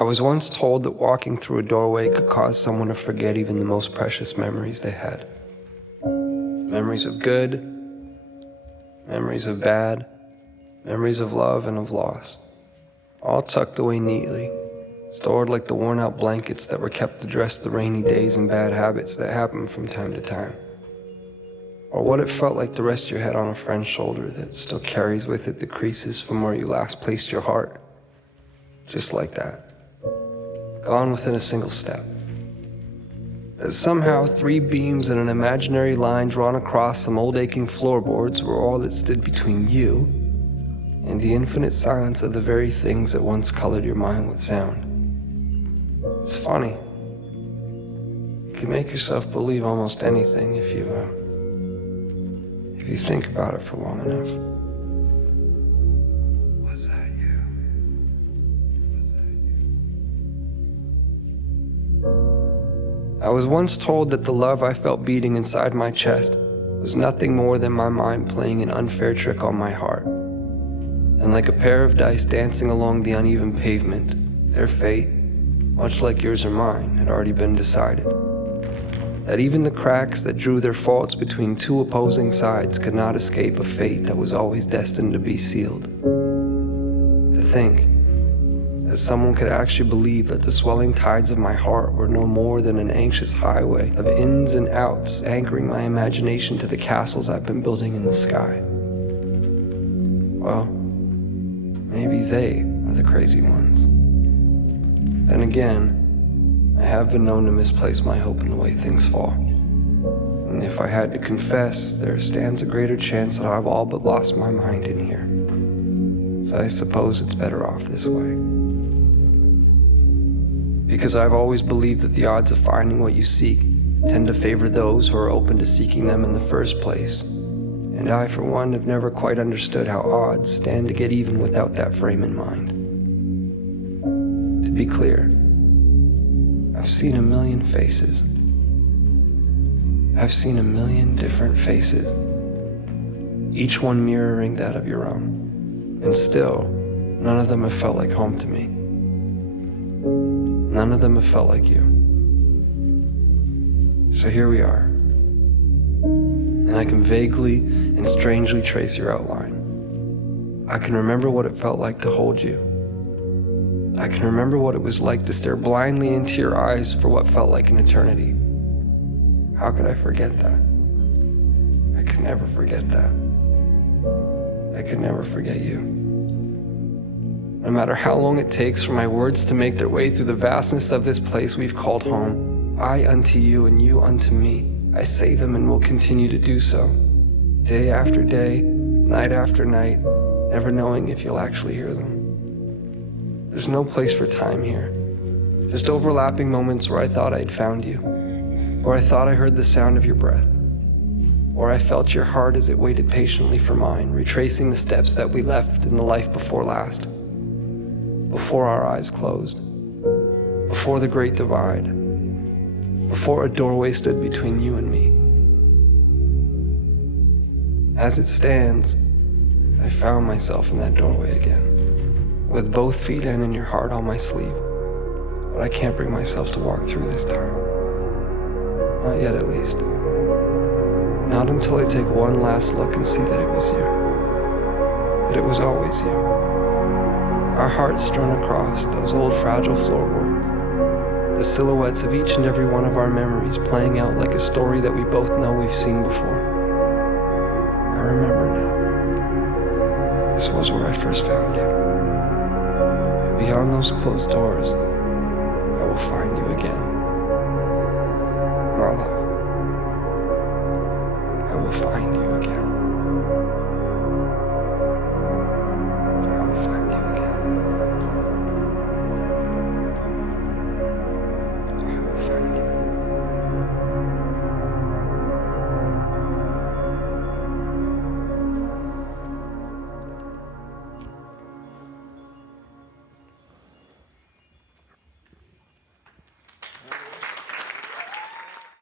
I was once told that walking through a doorway could cause someone to forget even the most precious memories they had. Memories of good, memories of bad, memories of love and of loss, all tucked away neatly, stored like the worn-out blankets that were kept to dress the rainy days and bad habits that happen from time to time. Or what it felt like to rest your head on a friend's shoulder that still carries with it the creases from where you last placed your heart. Just like that. Gone within a single step. As somehow 3 beams in an imaginary line drawn across some old aching floorboards were all that stood between you and the infinite silence of the very things that once colored your mind with sound. It's funny. You can make yourself believe almost anything if you think about it for long enough. Was that you? Was that you? I was once told that the love I felt beating inside my chest was nothing more than my mind playing an unfair trick on my heart. And like a pair of dice dancing along the uneven pavement, their fate, much like yours or mine, had already been decided. That even the cracks that drew their faults between 2 opposing sides could not escape a fate that was always destined to be sealed. To think that someone could actually believe that the swelling tides of my heart were no more than an anxious highway of ins and outs anchoring my imagination to the castles I've been building in the sky. Well, maybe they are the crazy ones. Then again, I have been known to misplace my hope in the way things fall. And if I had to confess, there stands a greater chance that I've all but lost my mind in here. So I suppose it's better off this way. Because I've always believed that the odds of finding what you seek tend to favor those who are open to seeking them in the first place. And I, for one, have never quite understood how odds stand to get even without that frame in mind. To be clear, I've seen a million faces. I've seen a million different faces, each one mirroring that of your own. And still, none of them have felt like home to me. None of them have felt like you. So here we are. And I can vaguely and strangely trace your outline. I can remember what it felt like to hold you. I can remember what it was like to stare blindly into your eyes for what felt like an eternity. How could I forget that? I could never forget that. I could never forget you. No matter how long it takes for my words to make their way through the vastness of this place we've called home, I unto you and you unto me, I say them and will continue to do so. Day after day, night after night, never knowing if you'll actually hear them. There's no place for time here. Just overlapping moments where I thought I'd found you, or I thought I heard the sound of your breath, or I felt your heart as it waited patiently for mine, retracing the steps that we left in the life before last, before our eyes closed, before the great divide, before a doorway stood between you and me. As it stands, I found myself in that doorway again, with both feet in and your heart on my sleeve. But I can't bring myself to walk through this time. Not yet, at least. Not until I take one last look and see that it was you. That it was always you. Our hearts strewn across those old fragile floorboards. The silhouettes of each and every one of our memories playing out like a story that we both know we've seen before. I remember now. This was where I first found you. Beyond those closed doors, I will find you again. My love, I will find you again.